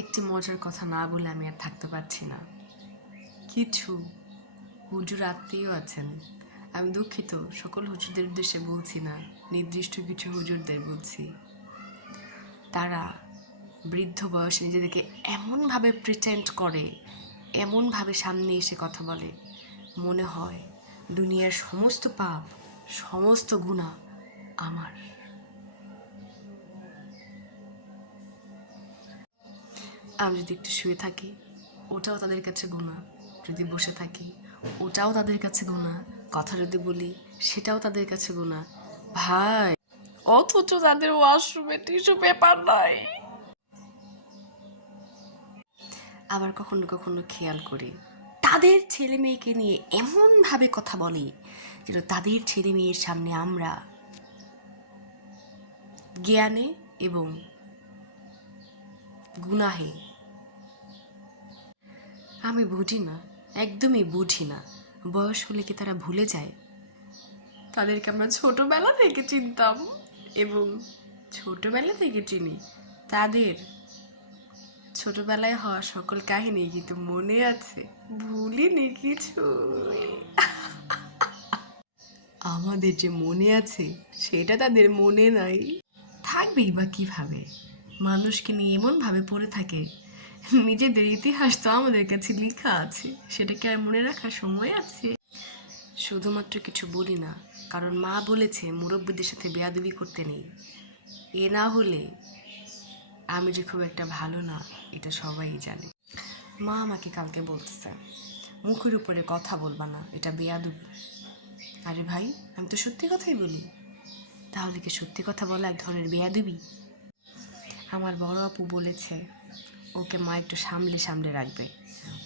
একটি মজার কথা না বলে আমি আর থাকতে পারছি না। কিছু হুজুর আত্মীয় আছেন, আমি দুঃখিত, সকল হুজুরদের উদ্দেশ্যে বলছি না, নির্দিষ্ট কিছু হুজুরদের বলছি। তারা বৃদ্ধ বয়সে নিজেদেরকে এমনভাবে প্রিটেন্ড করে, এমনভাবে সামনে এসে কথা বলে, মনে হয় দুনিয়ার সমস্ত পাপ, সমস্ত গুনাহ আমার। আমি যদি একটু শুয়ে থাকি, ওটাও তাদের কাছে গুনাহ। যদি বসে থাকি, ওটাও তাদের কাছে গুনাহ। কথা যদি বলি, সেটাও তাদের কাছে গুনাহ। ভাই, অথচ তাদের ওয়াশরুমে টিস্যু পেপার নাই। আবার কখনো কখনো খেয়াল করি, তাদের ছেলে মেয়েকে নিয়ে এমনভাবে কথা বলে যেন তাদের ছেলে মেয়ের সামনে আমরা জ্ঞানে এবং গুনাহে। আমি বুঝি না, একদমই বুঝি না, বয়স হলে কি তারা ভুলে যায় তাদেরকে আমরা ছোটবেলা থেকে চিনতাম এবং ছোটবেলা থেকে চিনি। তাদের ছোটবেলায় হওয়া সকল কাহিনী কিন্তু মনে আছে, ভুলিনি কিছু। আমাদের যে মনে আছে সেটা তাদের মনে নাই। থাকবেই বা কিভাবে? মানুষকে নিয়ে এমনভাবে পড়ে থাকে, নিজেদের ইতিহাস তো আমাদের কাছে লেখা আছে, সেটাকে আর মনে রাখার সময় আছে? শুধুমাত্র কিছু বলি না কারণ মা বলেছে মুরব্বীদের সাথে বেয়াদবি করতে নেই। এ না হলে আমি যে খুব একটা ভালো না, এটা সবাই জানে। মা আমাকে কালকে বলতেছে, মুখের উপরে কথা বলবা না, এটা বেয়াদবি। আরে ভাই, আমি তো সত্যি কথাই বলি। তাহলে কি সত্যি কথা বলা এক ধরনের বেয়াদবি? আমার বড় আপু বলেছে ওকে মা একটু সামলে সামলে রাখবে,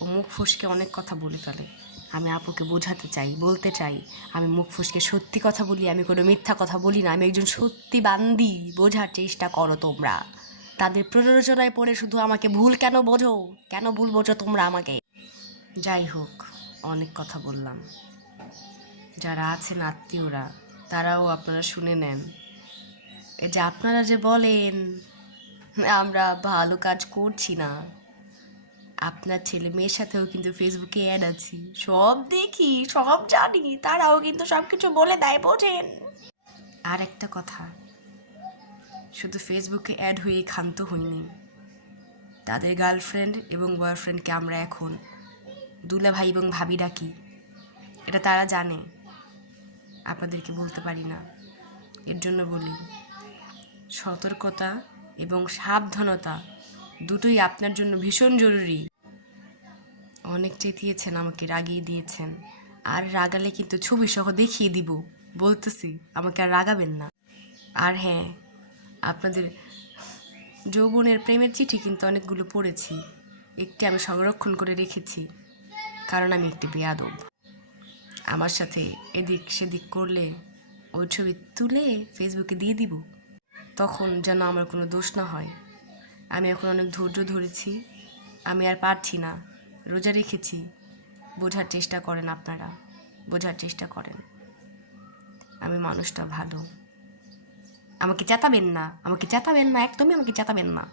ও মুখ ফসকে অনেক কথা বলে ফেলে। আমি আপুকে বোঝাতে চাই, বলতে চাই, আমি মুখ ফসকে সত্যি কথা বলি, আমি কোনো মিথ্যা কথা বলি না, আমি একজন সত্যি বান্দি। বোঝার চেষ্টা করো তোমরা। তাদের প্ররোচনায় পড়ে শুধু আমাকে ভুল কেন বোঝো, কেন ভুল বোঝো তোমরা আমাকে? যাই হোক, অনেক কথা বললাম। যারা আছেন আত্মীয়রা, তারাও আপনারা শুনে নেন। এই যে আপনারা যে বলেন আমরা ভালো কাজ করছি না, আপনার ছেলে মেয়ের সাথেও কিন্তু ফেসবুকে অ্যাড আছি, সব দেখি, সব জানি, তারাও কিন্তু সব কিছু বলে দেয়, বোঝেন? আর একটা কথা, শুধু ফেসবুকে অ্যাড হয়ে ক্ষান্ত হইনি, তাদের গার্লফ্রেন্ড এবং বয়ফ্রেন্ডকে আমরা এখন দুলা ভাই এবং ভাবি ডাকি। এটা তারা জানে, আপনাদেরকে বলতে পারি না। এর জন্য বলি, সতর্কতা এবং সাবধানতা দুটোই আপনার জন্য ভীষণ জরুরি। অনেক চেতিয়েছেন, আমাকে রাগিয়ে দিয়েছেন, আর রাগালে কিন্তু ছবি সহ দেখিয়ে দিব, বলতেছি আমাকে আর রাগাবেন না। আর হ্যাঁ, আপনাদের যৌবনের প্রেমের চিঠি কিন্তু অনেকগুলো পড়েছি, একটি আমি সংরক্ষণ করে রেখেছি, কারণ আমি একটি বেয়াদব। আমার সাথে এদিক সেদিক করলে ওই ছবি তুলে ফেসবুকে দিয়ে দিব, তখন যেন আমার কোনো দোষ না হয়। আমি এখন অনেক ধৈর্য ধরেছি, আমি আর পারছি না, রোজা রেখেছি। বোঝার চেষ্টা করেন আপনারা, বোঝার চেষ্টা করেন আমি মানুষটা ভালো। আমাকে চেতাবেন না, আমাকে চেতাবেন না, একদমই আমাকে চেতাবেন না।